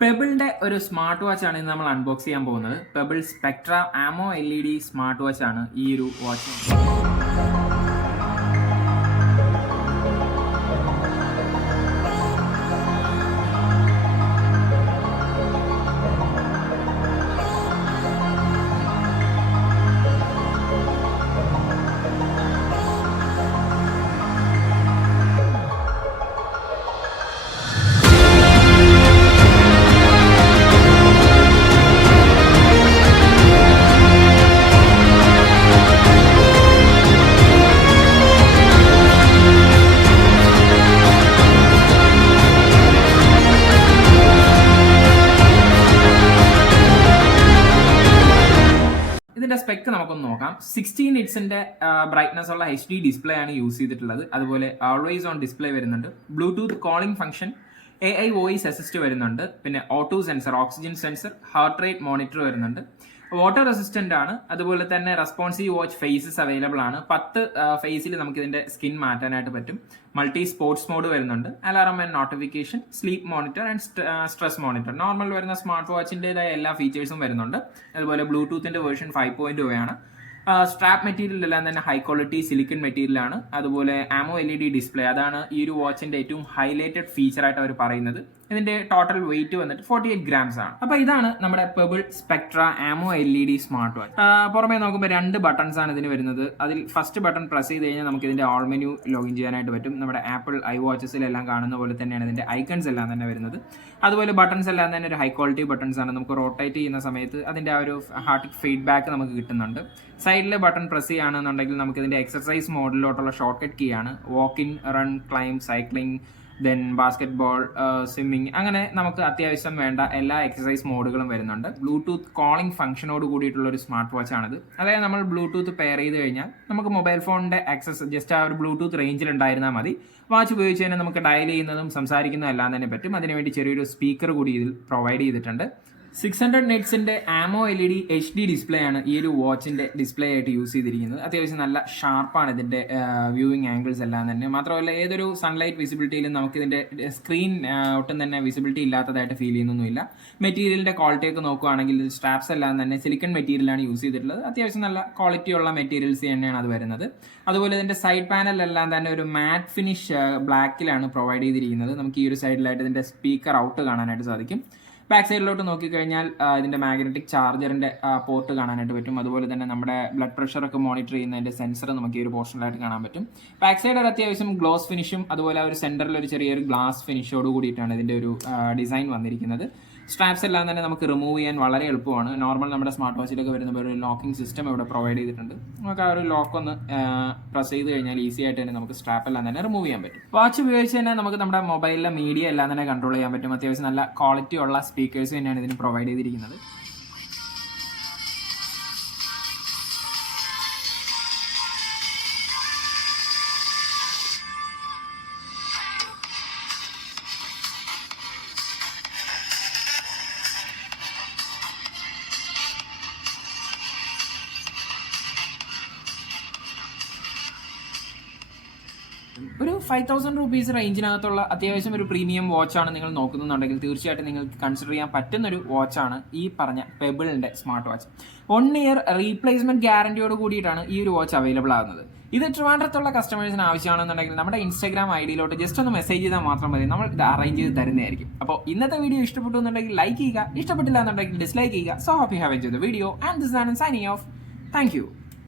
പെബിളിന്റെ ഒരു smart watch ആണ് ഇന്ന് നമ്മൾ അൺബോക്സ് ചെയ്യാൻ പോകുന്നത്. Pebble Spectra AMOLED smart watch ആണ് ഈ ഒരു വാച്ച്. ഇതിന്റെ സ്പെക്ക് നമുക്കൊന്ന് നോക്കാം. 16 നിറ്റ്സിന്റെ ബ്രൈറ്റ്നസ് ഉള്ള HD ഡിസ്പ്ലേ ആണ് യൂസ് ചെയ്തിട്ടുള്ളത്. അതുപോലെ ഓൾവേസ് ഓൺ ഡിസ്പ്ലേ വരുന്നുണ്ട്. Bluetooth calling function, AI voice assist വരുന്നുണ്ട്. പിന്നെ auto sensor, oxygen sensor, heart rate monitor വരുന്നുണ്ട്. വാട്ടർ റെസിസ്റ്റന്റ് ആണ്. അതുപോലെ തന്നെ റെസ്പോൺസീവ് വാച്ച് ഫേസസ് അവൈലബിൾ ആണ്. 10 ഫേസിൽ നമുക്ക് ഇതിന്റെ സ്കിൻ മാറ്റാനായിട്ട് പറ്റും. മൾട്ടി സ്പോർട്സ് മോഡ് വരുന്നുണ്ട്. Alarm and notification, sleep monitor and stress monitor. Normal വരുന്ന സ്മാർട്ട് വാച്ചിൻ്റെതായ എല്ലാ ഫീച്ചേഴ്സും വരുന്നുണ്ട്. അതുപോലെ ബ്ലൂടൂത്തിന്റെ വേർഷൻ 5.0 ആണ്. സ്ട്രാപ്പ് മെറ്റീരിയൽ എല്ലാം തന്നെ ഹൈ ക്വാളിറ്റി സിലിക്കൺ മെറ്റീരിയൽ ആണ്. അതുപോലെ AMOLED ഡിസ്പ്ലേ, അതാണ് ഈ ഒരു വാച്ചിന്റെ ഏറ്റവും ഹൈലൈറ്റഡ് ഫീച്ചർ ആയിട്ട് അവർ പറയുന്നത്. ഇതിന്റെ ടോട്ടൽ വെയിറ്റ് വന്നിട്ട് 48 ഗ്രാംസ് ആണ്. അപ്പൊ ഇതാണ് നമ്മുടെ pebble Spectra AMOLED smart watch. പുറമെ നോക്കുമ്പോൾ 2 ബട്ടൺസ് ആണ് ഇതിന് വരുന്നത്. അതിൽ ഫസ്റ്റ് ബട്ടൺ പ്രസ് ചെയ്ത് കഴിഞ്ഞാൽ നമുക്ക് ഇതിന്റെ ഓൾ മെനു ലോഗിൻ ചെയ്യാനായിട്ട് പറ്റും. നമ്മുടെ ആപ്പിൾ iWatchസിലെല്ലാം കാണുന്ന പോലെ തന്നെയാണ് ഇതിന്റെ ഐക്കൺസ് എല്ലാം തന്നെ വരുന്നത്. അതുപോലെ ബട്ടൺസ് എല്ലാം തന്നെ ഒരു ഹൈ ക്വാളിറ്റി ബട്ടൺസ് ആണ്. നമുക്ക് റോട്ടേറ്റ് ചെയ്യുന്ന സമയത്ത് അതിന്റെ ആ ഒരു ഹാർട്ടിക് ഫീഡ്ബാക്ക് നമുക്ക് കിട്ടുന്നുണ്ട്. സൈഡിലെ ബട്ടൺ പ്രസ് ചെയ്യുകയാണെന്നുണ്ടെങ്കിൽ നമുക്ക് ഇതിന്റെ എക്സർസൈസ് മോഡിലോട്ടുള്ള ഷോർട്ട് കട്ട് കീ ആണ്. Walk in, run, climb, cycling, then basketball, swimming, അങ്ങനെ നമുക്ക് അത്യാവശ്യം വേണ്ട എല്ലാ എക്സസൈസ് മോഡുകളും വരുന്നുണ്ട്. ബ്ലൂടൂത്ത് കോളിംഗ് ഫംഗ്ഷനോട് കൂടിയിട്ടുള്ള ഒരു സ്മാർട്ട് വാച്ച് ആണിത്. അതായത് നമ്മൾ ബ്ലൂടൂത്ത് പെയർ ചെയ്ത് കഴിഞ്ഞാൽ നമുക്ക് മൊബൈൽ ഫോണിന്റെ ആക്സസ് ജസ്റ്റ് ആ ഒരു ബ്ലൂടൂത്ത് റേഞ്ചിൽ ഉണ്ടായിരുന്നാൽ മതി. വാച്ച് ഉപയോഗിച്ച് തന്നെ നമുക്ക് ഡയൽ ചെയ്യുന്നതും സംസാരിക്കുന്നതും എല്ലാം തന്നെ പറ്റും. അതിനുവേണ്ടി ചെറിയൊരു സ്പീക്കർ കൂടി ഇതിൽ പ്രൊവൈഡ് ചെയ്തിട്ടുണ്ട്. 600 നിറ്റ്സിന്റെ AMOLED HD ഡിസ്പ്ലേ ആണ് ഈ ഒരു വാച്ചിന്റെ ഡിസ്പ്ലേ ആയിട്ട് യൂസ് ചെയ്തിരിക്കുന്നത്. അത്യാവശ്യം നല്ല ഷാർപ്പാണ് ഇതിന്റെ വ്യൂയിങ് ആംഗിൾസ് എല്ലാം തന്നെ. മാത്രമല്ല ഏതൊരു സൺലൈറ്റ് വിസിബിലിറ്റിയിലും നമുക്ക് ഇതിന്റെ സ്ക്രീൻ ഒട്ടും തന്നെ വിസിബിലിറ്റി ഇല്ലാത്തതായിട്ട് ഫീൽ ചെയ്യുന്നൊന്നുമില്ല. മെറ്റീരിയലിന്റെ ക്വാളിറ്റി ഒക്കെ നോക്കുകയാണെങ്കിൽ സ്ട്രാപ്സ് എല്ലാം തന്നെ സിലിക്കൺ മെറ്റീരിയലാണ് യൂസ് ചെയ്തിട്ടുള്ളത്. അത്യാവശ്യം നല്ല ക്വാളിറ്റി ഉള്ള മെറ്റീരിയൽസ് തന്നെയാണ് അത് വരുന്നത്. അതുപോലെ ഇതിന്റെ സൈഡ് പാനലെല്ലാം തന്നെ ഒരു മാറ്റ് ഫിനിഷ് ബ്ലാക്കിലാണ് പ്രൊവൈഡ് ചെയ്തിരിക്കുന്നത്. നമുക്ക് ഈ ഒരു സൈഡിലായിട്ട് ഇതിന്റെ സ്പീക്കർ ഔട്ട് കാണാനായിട്ട് സാധിക്കും. ബാക്ക് സൈഡിലോട്ട് നോക്കിക്കഴിഞ്ഞാൽ ഇതിന്റെ മാഗ്നറ്റിക് ചാർജറിന്റെ പോർട്ട് കാണാനായിട്ട് പറ്റും. അതുപോലെ തന്നെ നമ്മുടെ ബ്ലഡ് പ്രഷർ ഒക്കെ മോണിറ്റർ ചെയ്യുന്നതിന്റെ സെൻസർ നമുക്ക് ഈ ഒരു പോർഷനിലായിട്ട് കാണാൻ പറ്റും. ബാക്ക് സൈഡ് ഒരു അത്യാവശ്യം ഗ്ലോസ് ഫിനിഷും അതുപോലെ ഒരു സെന്ററിൽ ഒരു ചെറിയൊരു ഗ്ലാസ് ഫിനിഷോട് കൂടിയിട്ടാണ് ഇതിന്റെ ഒരു ഡിസൈൻ വന്നിരിക്കുന്നത്. സ്ട്രാപ്സ് എല്ലാം തന്നെ നമുക്ക് റിമൂവ് ചെയ്യാൻ വളരെ എളുപ്പമാണ്. നോർമൽ നമ്മുടെ സ്മാർട്ട് വാച്ചിലൊക്കെ വരുന്ന ഒരു ലോക്കിംഗ് സിസ്റ്റം ഇവിടെ പ്രൊവൈഡ് ചെയ്തിട്ടുണ്ട്. നമുക്ക് ആ ഒരു ലോക്ക് ഒന്ന് പ്രസ് ചെയ്ത് കഴിഞ്ഞാൽ ഈസി ആയിട്ട് തന്നെ നമുക്ക് സ്ട്രാപ്പ് എല്ലാം തന്നെ റിമൂവ് ചെയ്യാൻ പറ്റും. വാച്ച് ഉപയോഗിച്ച് തന്നെ നമുക്ക് നമ്മുടെ മൊബൈലിലെ മീഡിയ എല്ലാം തന്നെ കൺട്രോൾ ചെയ്യാൻ പറ്റും. അത്യാവശ്യം നല്ല ക്വാളിറ്റി ഉള്ള സ്പീക്കേഴ്സ് തന്നെയാണ് ഇതിന് പ്രൊവൈഡ് ചെയ്തിരിക്കുന്നത്. ഒരു 5000 റുപ്പീസ് റേഞ്ചിനകത്തുള്ള അത്യാവശ്യം ഒരു പ്രീമിയം വാച്ചാണ് നിങ്ങൾ നോക്കുന്നുണ്ടെങ്കിൽ തീർച്ചയായിട്ടും നിങ്ങൾക്ക് കൺസിഡർ ചെയ്യാൻ പറ്റുന്ന ഒരു വാച്ചാണ് ഈ പറഞ്ഞ പെബിളിന്റെ സ്മാർട്ട് വാച്ച്. 1 ഇയർ റീപ്ലേസ്മെന്റ് ഗ്യാരണ്ടിയോട് കൂടിയിട്ടാണ് ഈ ഒരു വാച്ച് അവൈലബിൾ ആകുന്നത്. ഇത് ട്രിവാൻഡ്രത്തുള്ള കസ്റ്റമേഴ്സിന് ആവശ്യമാണെന്നുണ്ടെങ്കിൽ നമ്മുടെ ഇൻസ്റ്റാഗ്രാം ഐഡിയിലോട്ട് ജസ്റ്റ് ഒന്ന് മെസ്സേജ് ചെയ്താൽ മാത്രം മതി, നമ്മൾ ഇത് അറേഞ്ച് ചെയ്ത് തരുന്നതായിരിക്കും. അപ്പോൾ ഇന്നത്തെ വീഡിയോ ഇഷ്ടപ്പെട്ടു എന്നുണ്ടെങ്കിൽ ലൈക്ക് ചെയ്യുക, ഇഷ്ടപ്പെട്ടില്ല എന്നുണ്ടെങ്കിൽ ഡിസ്ലൈക്ക് ചെയ്യുക. So hope you have enjoyed the video and this and signing off. Thank U.